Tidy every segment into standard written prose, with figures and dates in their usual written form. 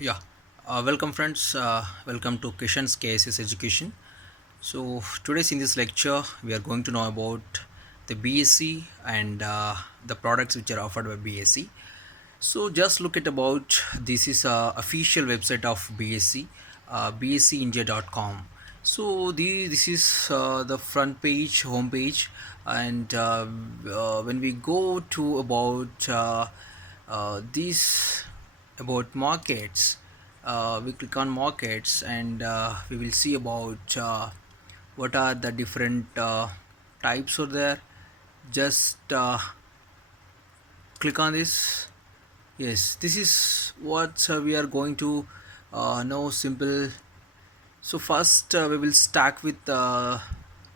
Yeah, welcome friends. Welcome to Kishan's KSS Education. So today's in this lecture, we are going to know about the BSc and the products which are offered by BSc. So just look at about this is a official website of BSc, bscindia.com. So this is the front page, home page, and when we go to about this about markets, we click on markets and we will see about what are the different types are there. Just click on this. Yes, this is what we are going to know simple. So first we will start with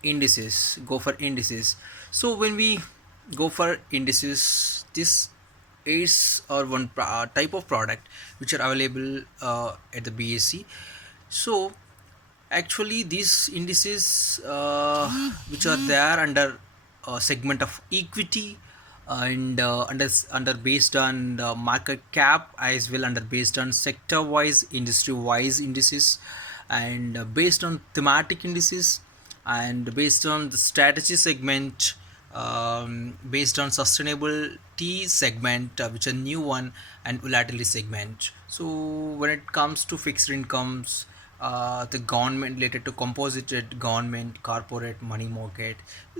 indices, go for indices. So when we go for indices, this is or one type of product which are available at the BSc. So actually these indices which are there under segment of equity and under based on the market cap, as well under based on sector wise, industry wise indices, and based on thematic indices, and based on the strategy segment, based on sustainability segment, which are new one, and volatility segment. So when it comes to fixed incomes, the government related to composited government, corporate, money market,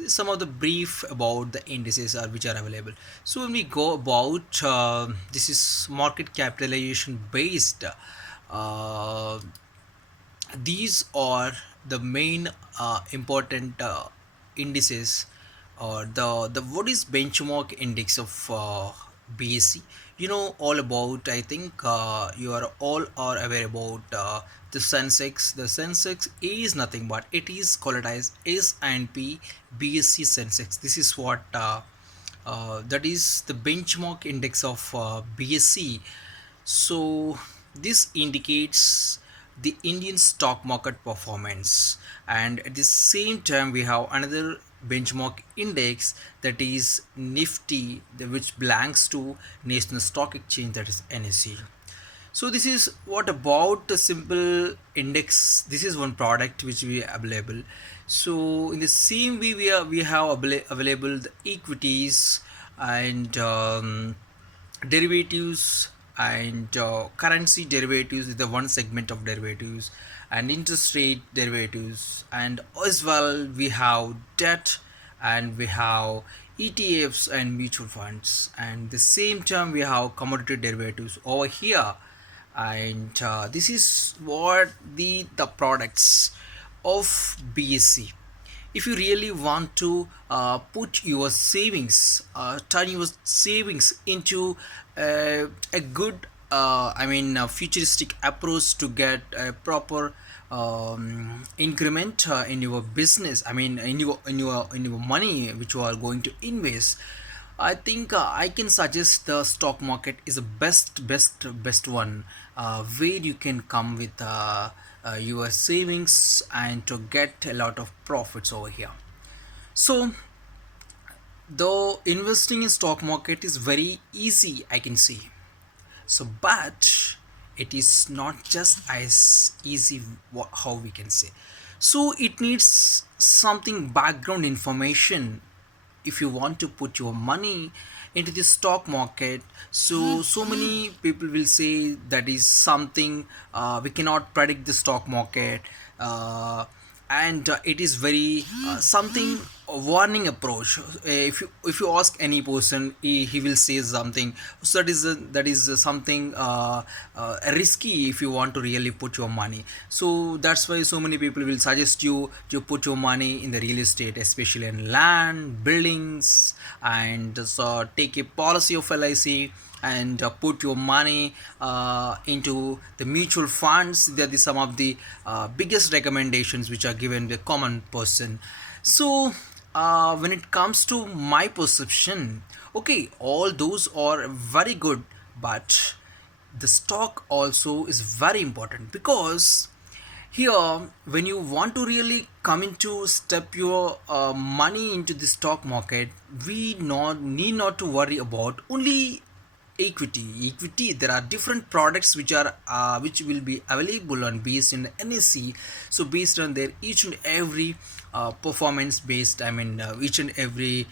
some of the brief about the indices are which are available. So when we go about this is market capitalization based, uh, these are the main important indices, or the what is benchmark index of BSc. You know all about, I think you are all are aware about the Sensex. The Sensex is nothing but it is called as S&P BSc Sensex. This is what that is the benchmark index of BSc. So this indicates the Indian stock market performance, and at the same time we have another benchmark index, that is Nifty, which belongs to National Stock Exchange, that is NSE. So this is what about the simple index. This is one product which we available. So in the same way we have available the equities and derivatives and currency derivatives is the one segment of derivatives, and interest rate derivatives, and as well we have debt, and we have ETFs and mutual funds, and the same time we have commodity derivatives over here. And this is what the products of BSc. If you really want to put your savings, turn your savings into a good, a futuristic approach to get a proper increment in your business. I mean, in your money which you are going to invest. I think I can suggest the stock market is the best one, where you can come with your savings and to get a lot of profits over here. So though investing in stock market is very easy, I can see. So but it is not just as easy, how we can say. So it needs something background information if you want to put your money into the stock market. So many people will say that is something, we cannot predict the stock market, and it is very something warning approach. If you ask any person, he will say something. So that is something risky if you want to really put your money. So that's why so many people will suggest you to put your money in the real estate, especially in land, buildings, and so take a policy of LIC, and put your money into the mutual funds. They are some of the biggest recommendations which are given to the common person. So when it comes to my perception, okay, all those are very good, but the stock also is very important, because here when you want to really come into step your money into the stock market, we not need not to worry about only equity, there are different products which will be available on based in NSE. So based on their each and every performance based, I mean each and every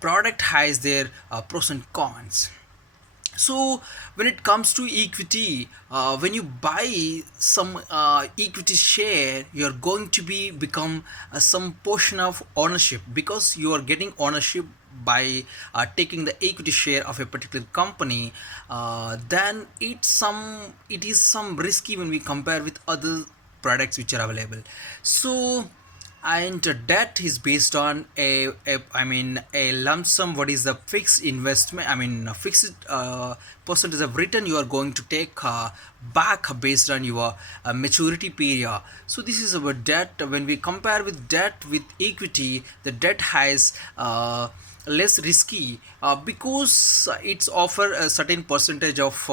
product has their pros and cons. So when it comes to equity, when you buy some equity share, you're going to be become some portion of ownership, because you are getting ownership by taking the equity share of a particular company. Then it is some risky when we compare with other products which are available. So and debt is based on a I mean a lump sum. What is the fixed investment, I mean a fixed percentage of return you are going to take back based on your maturity period. So this is our debt. When we compare with debt with equity, the debt has less risky because it's offer a certain percentage of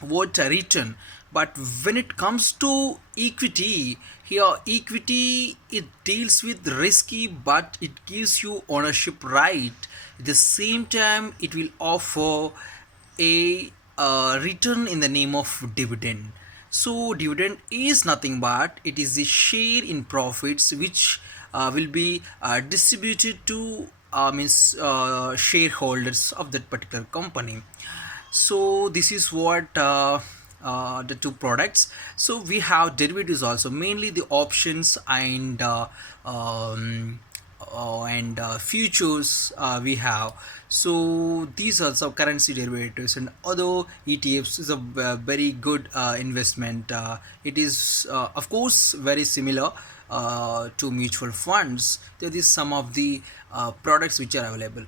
what return. But when it comes to equity, here equity, it deals with risky but it gives you ownership right. At the same time, it will offer a return in the name of dividend. So dividend is nothing but it is the share in profits which will be distributed to means shareholders of that particular company. So this is what the two products. So we have derivatives also, mainly the options and futures we have. So these are some currency derivatives, and other ETFs is a very good investment. It is of course very similar to mutual funds. There is some of the products which are available.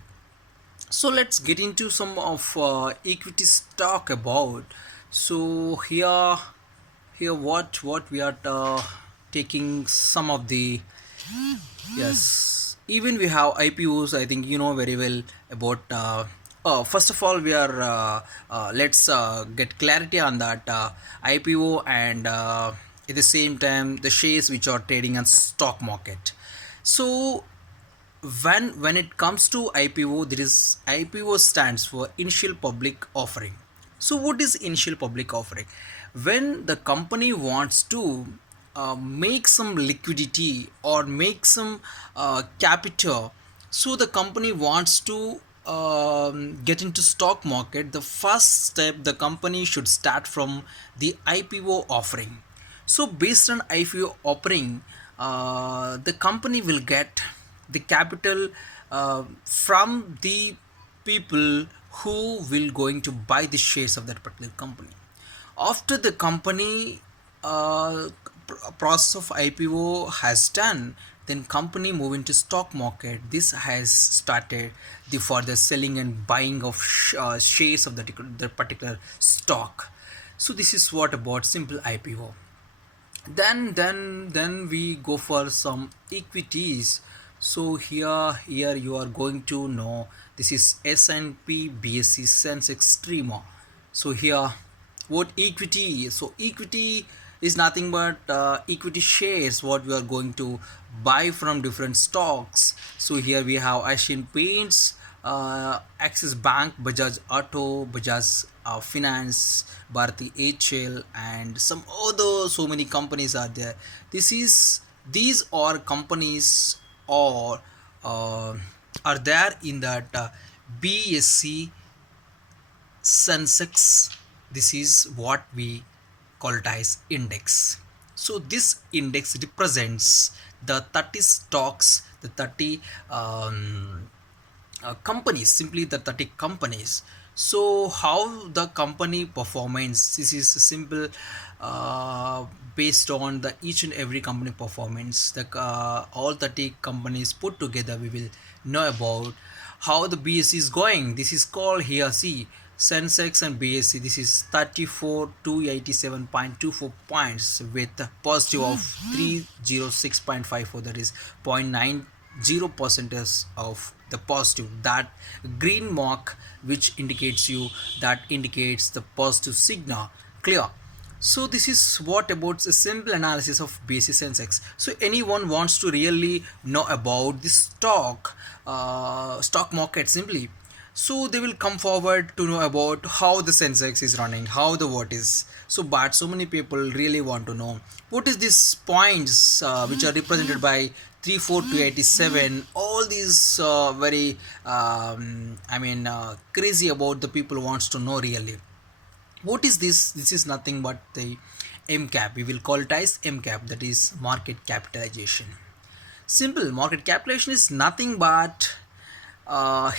So let's get into some of equity stock about. So here what we are taking some of the, yes, even we have IPOs. I think you know very well about. First of all, we are let's get clarity on that IPO and at the same time the shares which are trading on stock market. So when it comes to IPO, there is IPO stands for initial public offering. So what is initial public offering? When the company wants to make some liquidity or make some capital, so the company wants to get into stock market. The first step, the company should start from the IPO offering. So based on IPO offering, the company will get the capital from the people who will going to buy the shares of that particular company. After the company process of IPO has done, then company move into stock market. This has started the further selling and buying of shares of the particular stock. So this is what about simple IPO. Then we go for some equities. So here you are going to know this is S&P BSE Sensex Streamer. So here what equity, so equity is nothing but equity shares what we are going to buy from different stocks. So here we have Asian Paints, Axis Bank, Bajaj Auto, Bajaj Finance, Bharati HL, and some other so many companies are there. These are companies or are there in that BSE Sensex. This is what we call it as index. So this index represents the 30 stocks, the 30 companies, simply the 30 companies. So how the company performance, this is simple based on the each and every company performance. The all 30 companies put together, we will know about how the BSE is going. This is called here, see, Sensex and BSE. This is 34,287.24 points with a positive of 306.54, that is 0.90 percentage of the positive. That green mark which indicates you, that indicates the positive signal. Clear? So this is what about a simple analysis of BSE Sensex. So anyone wants to really know about this stock market, simply So they will come forward to know about how the Sensex is running, how the what is. So but so many people really want to know what is these points which are represented by 34 to 87. All these very crazy about the people wants to know really. What is this? This is nothing but the MCAP. We will call it as MCAP, that is market capitalization. Simple market capitalization is nothing but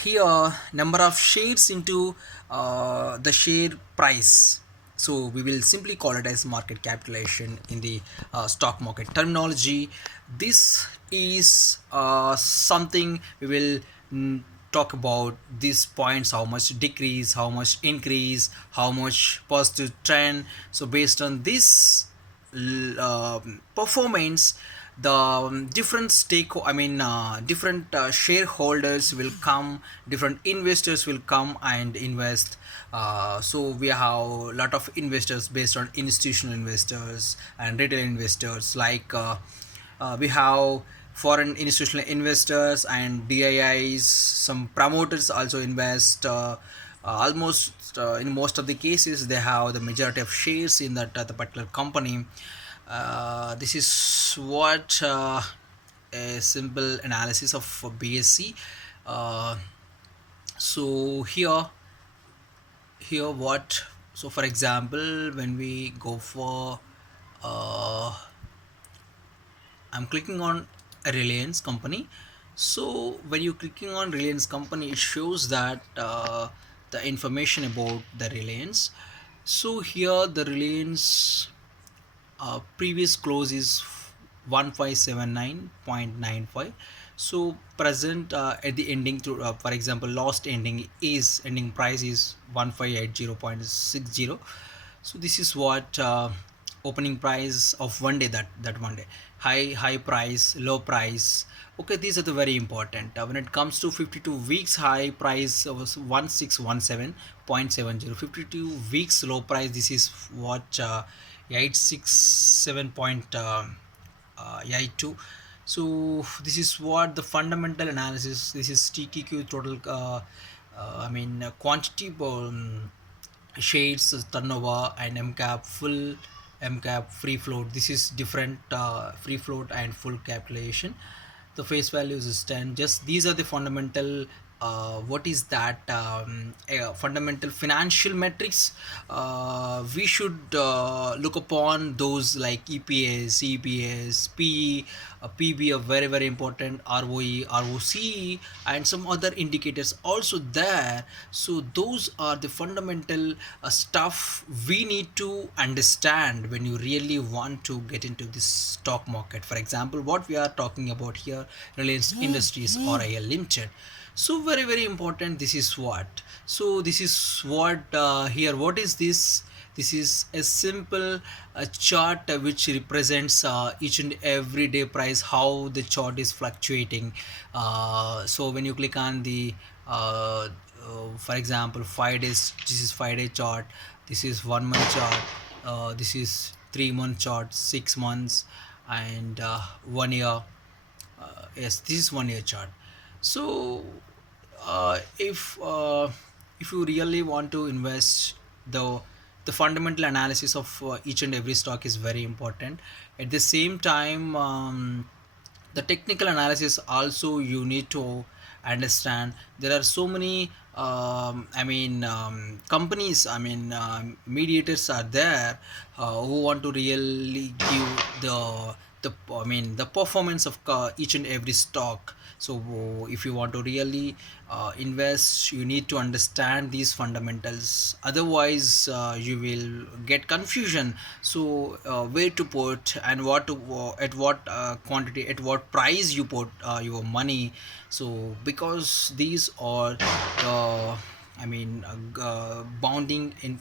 here number of shares into the share price. So we will simply call it as market capitalization in the stock market terminology. This is something we will talk about these points, how much decrease, how much increase, how much positive trend. So based on this performance, the different different shareholders will come, different investors will come and invest. So we have a lot of investors based on institutional investors and retail investors, like we have foreign institutional investors and DIIs. Some promoters also invest. Almost in most of the cases, they have the majority of shares in that the particular company. This is what a simple analysis of BSC. Uh, so here what, so for example, when we go for uh, I'm clicking on a Reliance company. So when you're clicking on Reliance company, it shows that the information about the Reliance. So here the Reliance previous close is 1579.95. So present at the ending to for example last ending is ending price is 1580.60. So this is what opening price of one day, that one day, high price, low price. Okay, these are the very important. When it comes to 52 weeks high price was 1617.70, 52 weeks low price, this is what 867.82. So this is what the fundamental analysis. This is TQQ, total quantity, shades, turnover, and MCAP full, MCAP free float. This is different free float and full calculation. The face values is 10. Just these are the fundamental what is that fundamental financial metrics. We should look upon those like EPS, EPS, PE, PB are very very important, ROE, ROCE, and some other indicators also there. So those are the fundamental stuff we need to understand when you really want to get into this stock market. For example, what we are talking about here, Reliance Industries or IL Limited. So very very important. This is what, so this is what here, what is this? This is a simple chart which represents each and every day price, how the chart is fluctuating. So when you click on the for example 5 days, this is 5 day chart, this is 1 month chart, this is 3 month chart, 6 months, and 1 year. Yes, this is 1 year chart. So uh, if uh, if you really want to invest, the the fundamental analysis of each and every stock is very important. At the same time, the technical analysis also you need to understand. There are so many companies, mediators are there who want to really give the performance of each and every stock. So if you want to really invest, you need to understand these fundamentals, otherwise you will get confusion. So where to put and what to at what quantity, at what price you put your money. So because these are bounding in,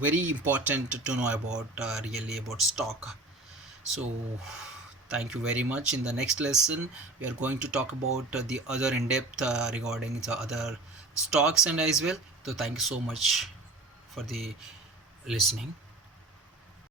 very important to know about really about stock. So thank you very much. In the next lesson, we are going to talk about the other in depth regarding the other stocks and as well. So thank you so much for the listening.